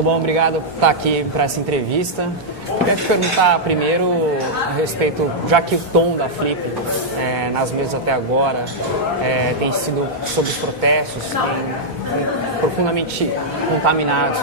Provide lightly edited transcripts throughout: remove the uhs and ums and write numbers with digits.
Lobão, obrigado por estar aqui para essa entrevista. Queria te perguntar primeiro a respeito, já que o tom da Flip nas mesas até agora tem sido sobre os protestos, profundamente contaminados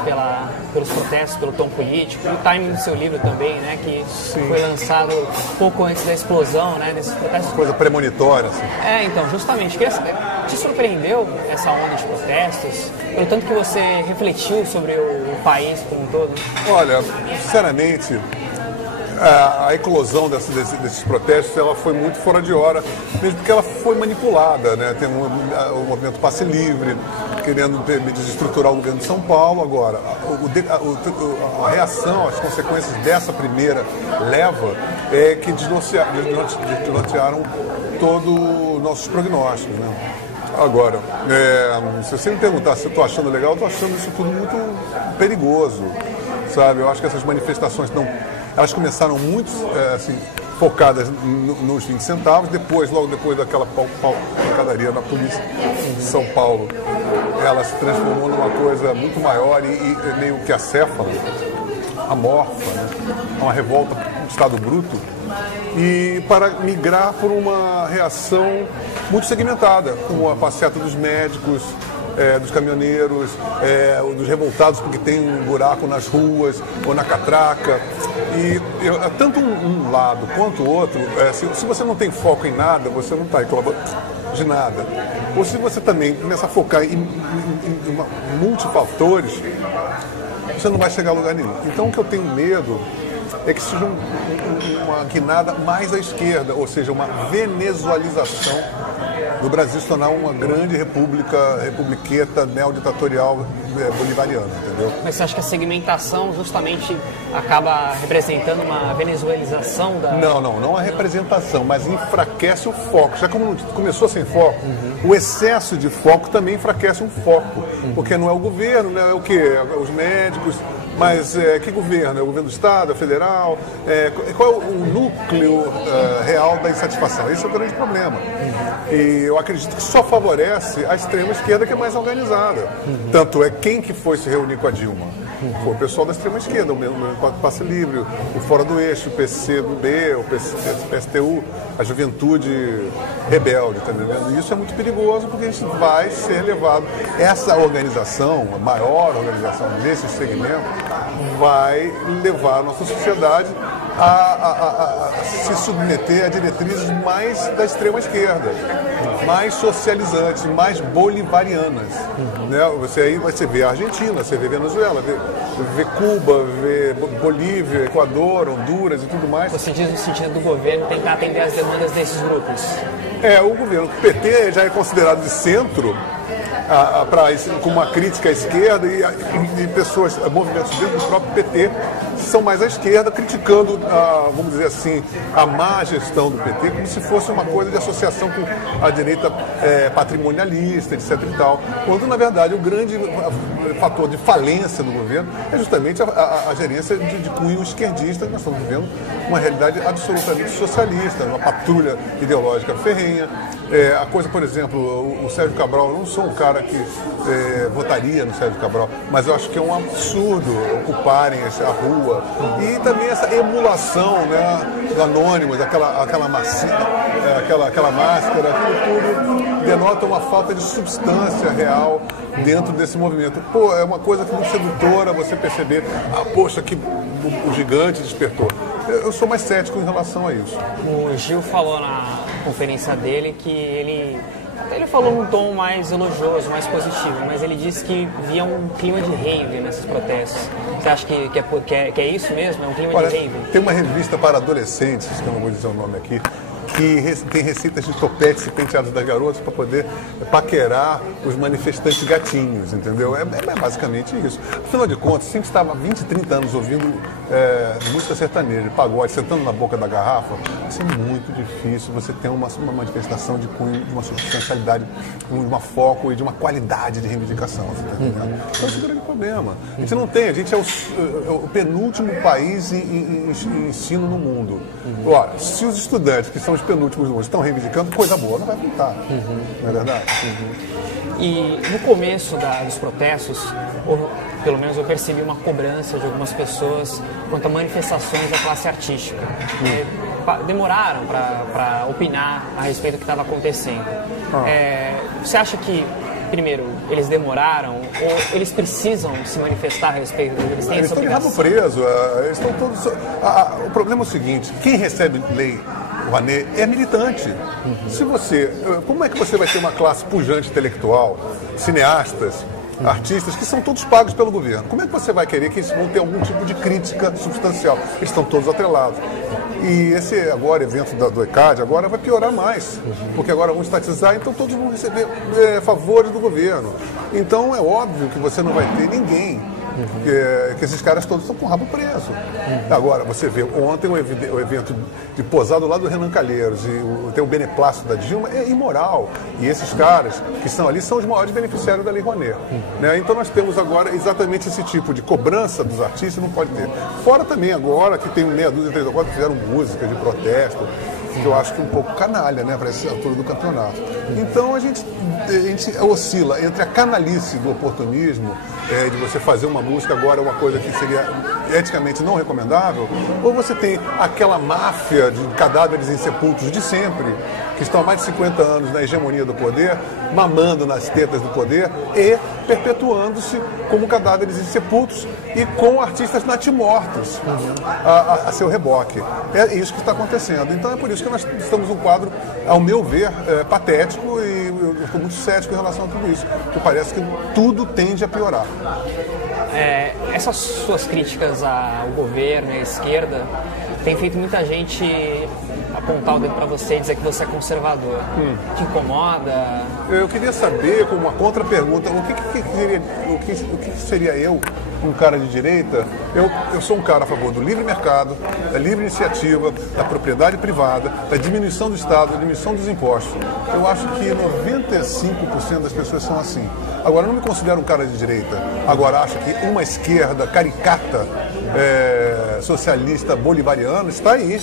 pelos protestos, pelo tom político, e o timing do seu livro também, né, que foi lançado pouco antes da explosão, né, desses protestos. Coisa premonitória, assim. Então, justamente, queria saber, te surpreendeu essa onda de protestos? Pelo tanto que você refletiu sobre o país como um todo? Olha, sinceramente, a eclosão desses protestos ela foi muito fora de hora, mesmo porque ela foi manipulada, né? Tem o movimento Passe Livre, querendo desestruturar o governo de São Paulo. Agora, a reação, as consequências dessa primeira leva é que desnortearam todos os nossos prognósticos, né? Agora, se você me perguntar se eu estou achando legal, eu estou achando isso tudo muito perigoso, sabe? Eu acho que essas manifestações elas começaram muito assim, focadas nos 20 centavos, logo depois daquela pancadaria na polícia de São Paulo, ela se transformou numa coisa muito maior e meio que acéfala, amorfa, né? Uma revolta do Estado bruto, e para migrar por uma reação muito segmentada, como a passeata dos médicos, dos caminhoneiros, dos revoltados porque tem um buraco nas ruas ou na catraca. E tanto um lado quanto o outro, se você não tem foco em nada, você não está reclamando de nada. Ou se você também começa a focar em multifatores, você não vai chegar a lugar nenhum. Então o que eu tenho medo é que seja uma guinada mais à esquerda, ou seja, uma venezualização do Brasil se tornar uma grande republiqueta neoditatorial bolivariana, entendeu? Mas você acha que a segmentação justamente acaba representando uma venezuelização da... Não a representação, mas enfraquece o foco. Já como começou sem foco, o excesso de foco também enfraquece um foco, porque não é o governo, né? É o quê? Os médicos. Mas que governo? É o governo do Estado, é federal? Qual é o núcleo real da insatisfação? Esse é o grande problema. E eu acredito que só favorece a extrema esquerda, que é mais organizada. Tanto é quem que foi se reunir com a Dilma? Foi o pessoal da extrema esquerda, o Passe Livre, o Fora do Eixo, o PCdoB, o PSTU, a Juventude Rebelde, tá entendendo? E isso é muito perigoso porque a gente vai ser levado. Essa organização, a maior organização desse segmento, vai levar a nossa sociedade a se submeter a diretrizes mais da extrema esquerda, mais socializantes, mais bolivarianas. Né? Você vê a Argentina, você vê a Venezuela, vê Cuba, vê Bolívia, Equador, Honduras e tudo mais. Você diz no sentido do governo tentar atender as demandas desses grupos? O governo. O PT já é considerado de centro, com uma crítica à esquerda, e pessoas, movimentos dentro do próprio PT são mais à esquerda, criticando, vamos dizer assim, a má gestão do PT, como se fosse uma coisa de associação com a direita patrimonialista, etc. e tal, quando na verdade o grande fator de falência do governo é justamente a gerência de cunho esquerdista, que nós estamos vivendo uma realidade absolutamente socialista, uma patrulha ideológica ferrenha. A coisa, por exemplo, o Sérgio Cabral, eu não sou um cara que votaria no Sérgio Cabral, mas eu acho que é um absurdo ocuparem a rua. E também essa emulação, né, do Anônimos, aquela máscara, aquilo tudo denota uma falta de substância real dentro desse movimento. É uma coisa muito sedutora você perceber, poxa, que o gigante despertou. Eu sou mais cético em relação a isso. O Gil falou na conferência dele que ele falou num tom mais elogioso, mais positivo, mas ele disse que via um clima de rave nesses protestos. Você acha que é isso mesmo? É um clima de rave? Tem uma revista para adolescentes, que eu não vou dizer o nome aqui, que tem receitas de topetes e penteados das garotas para poder paquerar os manifestantes gatinhos, entendeu? É basicamente isso. Afinal de contas, se a gente estava há 20, 30 anos ouvindo música sertaneja, pagode, sentando na boca da garrafa, vai ser muito difícil você ter uma manifestação de cunho, de uma substancialidade, de um foco e de uma qualidade de reivindicação. Você tá entendendo? Então esse é o grande problema. A gente não tem, a gente é o penúltimo país em ensino no mundo. Ora, se os estudantes, que são os penúltimos hoje, estão reivindicando, coisa boa não vai pintar. Não é verdade? E no começo dos protestos, pelo menos eu percebi uma cobrança de algumas pessoas quanto a manifestações da classe artística. Demoraram para opinar a respeito do que estava acontecendo. Você acha que, primeiro, eles demoraram ou eles precisam se manifestar a respeito do que eles têm? Eles estão de rabo preso, eles estão todos... O problema é o seguinte, quem recebe lei Rouanet é militante. Se você... Como é que você vai ter uma classe pujante intelectual, cineastas, artistas que são todos pagos pelo governo? Como é que você vai querer que eles vão ter algum tipo de crítica substancial? Eles estão todos atrelados. E esse agora evento do ECAD agora vai piorar mais, porque agora vão estatizar, então todos vão receber favores do governo. Então é óbvio que você não vai ter ninguém, que esses caras todos estão com o rabo preso. Agora, você vê, ontem o evento de posado lá do Renan Calheiros e tem o beneplácito da Dilma, é imoral. E esses caras que estão ali são os maiores beneficiários da Lei Rouanet. Né? Então nós temos agora exatamente esse tipo de cobrança dos artistas, não pode ter. Fora também agora que tem meia dúzia, 3 ou 4 que fizeram música de protesto, que eu acho que é um pouco canalha, né, para essa altura do campeonato. Então a gente oscila entre a canalice do oportunismo, de você fazer uma música agora, uma coisa que seria eticamente não recomendável, ou você tem aquela máfia de cadáveres insepultos de sempre, que estão há mais de 50 anos na hegemonia do poder, mamando nas tetas do poder e perpetuando-se como cadáveres insepultos e com artistas natimortos a seu reboque. É isso que está acontecendo. Então é por isso que nós estamos num quadro, ao meu ver, patético, e eu estou muito cético em relação a tudo isso, porque parece que tudo tende a piorar. Essas suas críticas ao governo e à esquerda tem feito muita gente apontar o dedo para você e dizer que você é conservador. Te incomoda? Eu queria saber, como uma contra-pergunta, o que seria eu, um cara de direita? Eu sou um cara a favor do livre mercado, da livre iniciativa, da propriedade privada, da diminuição do Estado, da diminuição dos impostos. Eu acho que 95% das pessoas são assim. Agora, eu não me considero um cara de direita. Agora, acho que uma esquerda caricata, socialista bolivariana está aí.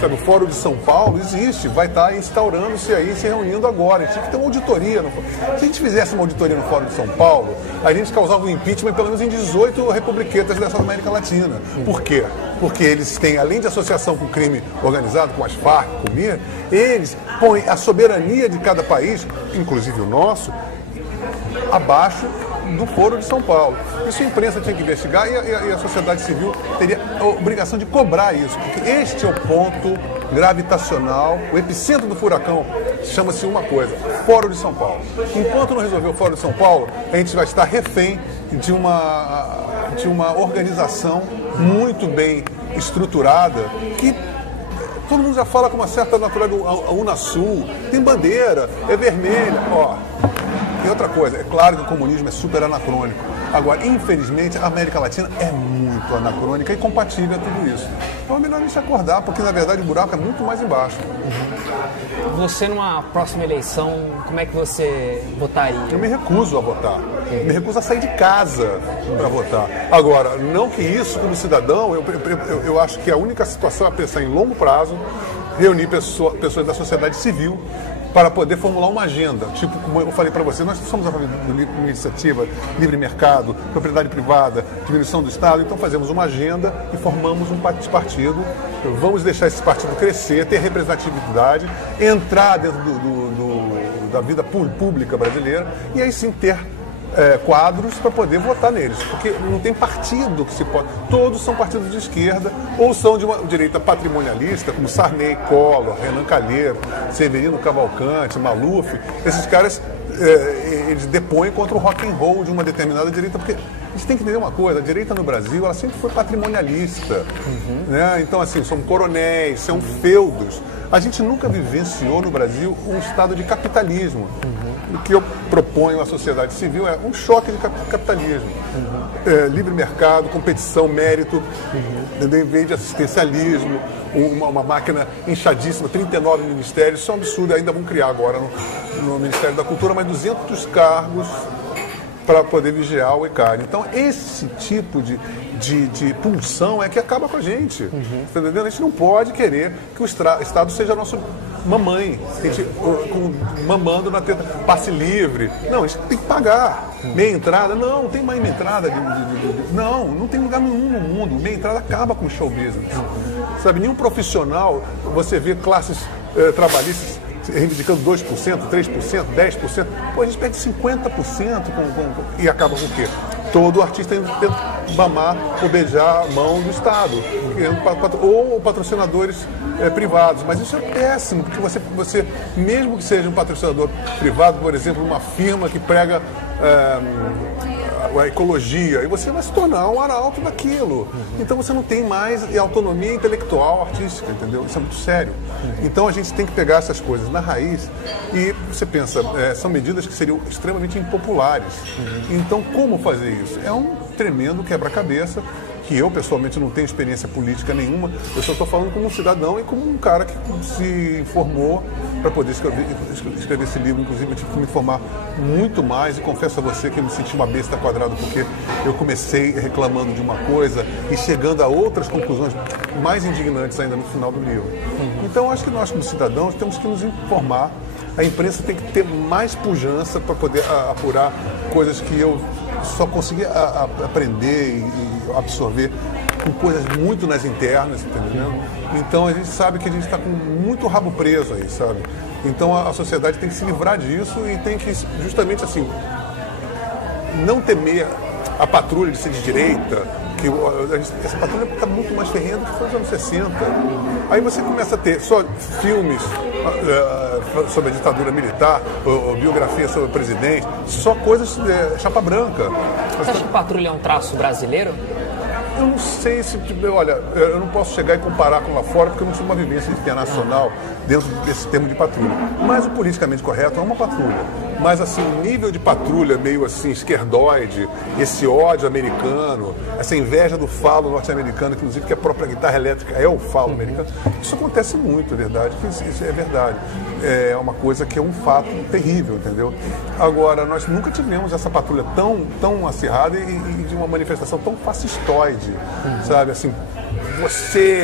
Sabe, o Fórum de São Paulo existe, vai estar instaurando-se aí, se reunindo agora. A gente tinha que ter uma auditoria. Se a gente fizesse uma auditoria no Fórum de São Paulo, a gente causava um impeachment pelo menos em 18 republiquetas dessa América Latina. Por quê? Porque eles têm, além de associação com crime organizado, com as Farc, com o MIR, eles põem a soberania de cada país, inclusive o nosso, abaixo do Foro de São Paulo. Isso a imprensa tinha que investigar e a sociedade civil teria a obrigação de cobrar isso, porque este é o ponto gravitacional, o epicentro do furacão, chama-se uma coisa, Foro de São Paulo. Enquanto não resolver o Foro de São Paulo, a gente vai estar refém de uma organização muito bem estruturada que todo mundo já fala com uma certa naturalidade. A Unasul tem bandeira, é vermelha, E outra coisa, é claro que o comunismo é super anacrônico. Agora, infelizmente, a América Latina é muito anacrônica e compatível a tudo isso. Então é melhor a gente acordar, porque na verdade o buraco é muito mais embaixo. Você, numa próxima eleição, como é que você votaria? Eu me recuso a votar. Me recuso a sair de casa para votar. Agora, não que isso, como cidadão, eu acho que a única situação é pensar em longo prazo, reunir pessoas da sociedade civil, para poder formular uma agenda. Tipo, como eu falei para você, nós somos a favor de iniciativa, livre mercado, propriedade privada, diminuição do Estado, então fazemos uma agenda e formamos um partido. Vamos deixar esse partido crescer, ter representatividade, entrar dentro da vida pública brasileira e aí sim ter quadros para poder votar neles, porque não tem partido que se pode. Todos são partidos de esquerda ou são de uma direita patrimonialista, como Sarney, Collor, Renan Calheiros, Severino Cavalcante, Maluf. Esses caras eles depõem contra o rock and roll de uma determinada direita, porque a gente tem que entender uma coisa: a direita no Brasil ela sempre foi patrimonialista, né? Então assim, são coronéis, são feudos. A gente nunca vivenciou no Brasil um estado de capitalismo. O que eu proponho à sociedade civil é um choque de capitalismo. Livre mercado, competição, mérito, em vez de assistencialismo, uma máquina inchadíssima, 39 ministérios, isso é um absurdo, ainda vão criar agora no Ministério da Cultura mais 200 cargos para poder vigiar o ICARI. Então, esse tipo de pulsão é que acaba com a gente. Tá entendendo? A gente não pode querer que o Estado seja nosso mamãe, a gente, mamando na teta, passe livre. Não, a gente tem que pagar. Meia entrada, não tem mais meia entrada. Não tem lugar nenhum no mundo. Meia entrada acaba com o show business. Sabe, nenhum profissional, você vê classes trabalhistas reivindicando 2%, 3%, 10%. Pô, a gente perde 50% e acaba com o quê? Todo artista tenta mamar ou beijar a mão do Estado, ou patrocinadores privados. Mas isso é péssimo, porque você, mesmo que seja um patrocinador privado, por exemplo, uma firma que prega a ecologia, e você vai se tornar um arauto daquilo. Então você não tem mais autonomia intelectual, artística, entendeu? Isso é muito sério. Então a gente tem que pegar essas coisas na raiz e você pensa, são medidas que seriam extremamente impopulares. Então como fazer isso? É um tremendo quebra-cabeça que eu pessoalmente não tenho experiência política nenhuma, eu só estou falando como um cidadão e como um cara que se informou para poder escrever esse livro. Inclusive eu tive que me informar muito mais e confesso a você que eu me senti uma besta quadrada porque eu comecei reclamando de uma coisa e chegando a outras conclusões mais indignantes ainda no final do livro. Então acho que nós como cidadãos temos que nos informar. A imprensa tem que ter mais pujança para poder apurar coisas que eu só consegui aprender e absorver com coisas muito nas internas, entendeu? Então a gente sabe que a gente está com muito rabo preso aí, sabe? Então a sociedade tem que se livrar disso e tem que justamente assim não temer a patrulha de ser de direita, que essa patrulha está muito mais ferrenha do que foi nos anos 60. Aí você começa a ter só filmes sobre a ditadura militar, ou biografia sobre o presidente, só coisas chapa branca. Você acha que patrulha é um traço brasileiro? Eu não sei se, olha, eu não posso chegar e comparar com lá fora porque eu não tive uma vivência internacional dentro desse termo de patrulha. Mas o politicamente correto é uma patrulha. Mas assim, o nível de patrulha meio assim, esquerdoide, esse ódio americano, essa inveja do falo norte-americano, inclusive que a própria guitarra elétrica é o falo americano, isso acontece muito, é verdade, que isso é verdade. É uma coisa que é um fato terrível, entendeu? Agora, nós nunca tivemos essa patrulha tão acirrada e de uma manifestação tão fascistoide, sabe? Assim, você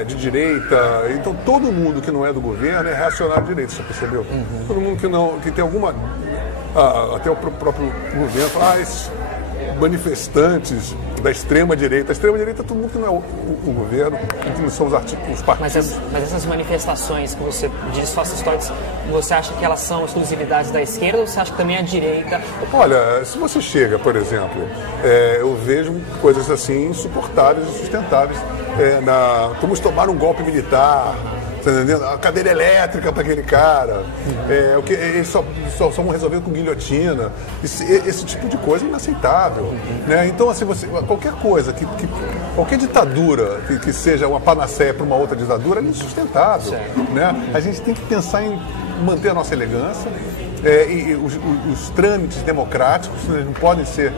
é de direita, então todo mundo que não é do governo é reacionário de direita, você percebeu? Todo mundo que tem alguma... até o próprio governo fala, esses manifestantes da extrema-direita. A extrema-direita é todo mundo que não é o governo, que não são os partidos. Mas essas manifestações que você diz fascistas, você acha que elas são exclusividades da esquerda ou você acha que também a direita... Olha, se você chega, por exemplo, eu vejo coisas assim insuportáveis, insustentáveis. Vamos tomar um golpe militar, tá entendendo? A cadeira elétrica para aquele cara, eles só vão resolver com guilhotina. Esse tipo de coisa é inaceitável. Né? Então, assim, qualquer coisa, qualquer ditadura que seja uma panaceia para uma outra ditadura é insustentável. Né? A gente tem que pensar em manter a nossa elegância. E os trâmites democráticos não podem ser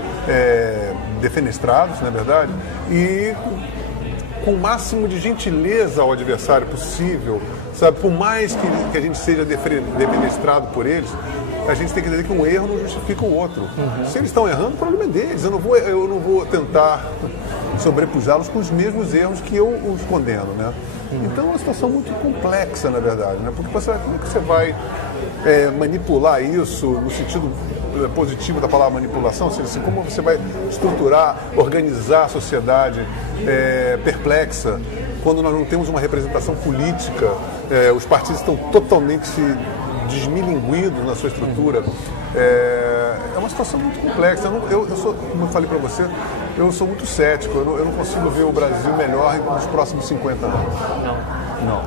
defenestrados, não é verdade? E com o máximo de gentileza ao adversário possível, sabe? Por mais que a gente seja defenestrado por eles, a gente tem que entender que um erro não justifica o outro. Se eles estão errando, o problema é deles. Eu não vou tentar sobrepujá-los com os mesmos erros que eu os condeno, né? Então é uma situação muito complexa, na verdade, né? Porque como é que você vai manipular isso no sentido positivo da palavra manipulação, ou seja, assim, como você vai estruturar, organizar a sociedade perplexa quando nós não temos uma representação política, os partidos estão totalmente desmilinguidos na sua estrutura. É uma situação muito complexa. Eu sou, como eu falei para você, eu sou muito cético, eu não consigo ver o Brasil melhor nos próximos 50 anos. Não.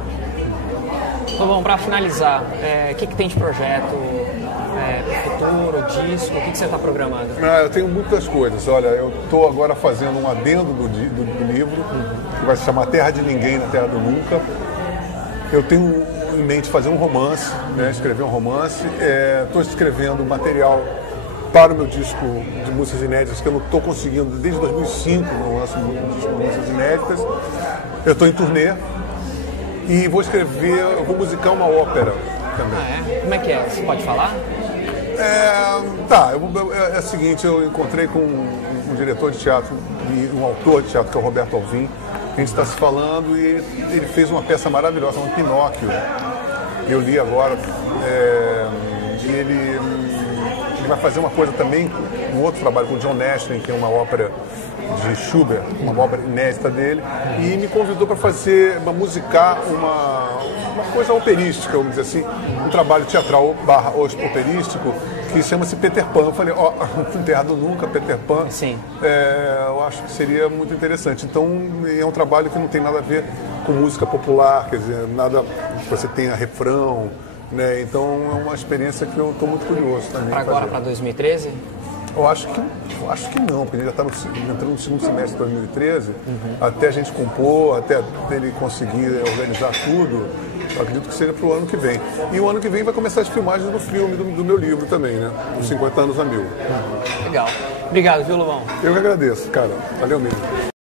Então, bom, para finalizar, o que tem de projeto? Futuro, disco, o que você está programando? Eu tenho muitas coisas. Olha, eu estou agora fazendo um adendo do livro, que vai se chamar Terra de Ninguém na Terra do Nunca. Eu tenho em mente fazer um romance, né, escrever um romance. Estou escrevendo material para o meu disco de músicas inéditas, que eu não estou conseguindo, desde 2005 não lanço um disco de músicas inéditas. Eu estou em turnê e vou musicar uma ópera também. Como é que é? Você pode falar? É o seguinte, eu encontrei com um diretor de teatro e um autor de teatro, que é o Roberto Alvim. A gente está se falando e ele fez uma peça maravilhosa, um Pinóquio. Eu li agora. E ele vai fazer uma coisa também, um outro trabalho com o John Nashville, que é uma ópera de Schubert, uma obra inédita dele, e me convidou para fazer, para musicar uma coisa operística, vamos dizer assim, um trabalho teatral / operístico, que chama-se Peter Pan. Eu falei, Enterrado Nunca, Peter Pan. Sim. Eu acho que seria muito interessante. Então, é um trabalho que não tem nada a ver com música popular, quer dizer, nada que você tenha refrão, né? Então, é uma experiência que eu estou muito curioso também. Para agora, para 2013? Eu acho que não, porque ele já está entrando no segundo semestre de 2013, até a gente compor, até ele conseguir organizar tudo, eu acredito que seja para o ano que vem. E o ano que vem vai começar as filmagens do filme, do meu livro também, né? Os 50 anos a 1000. Legal. Obrigado, viu, Lobão? Eu que agradeço, cara. Valeu mesmo.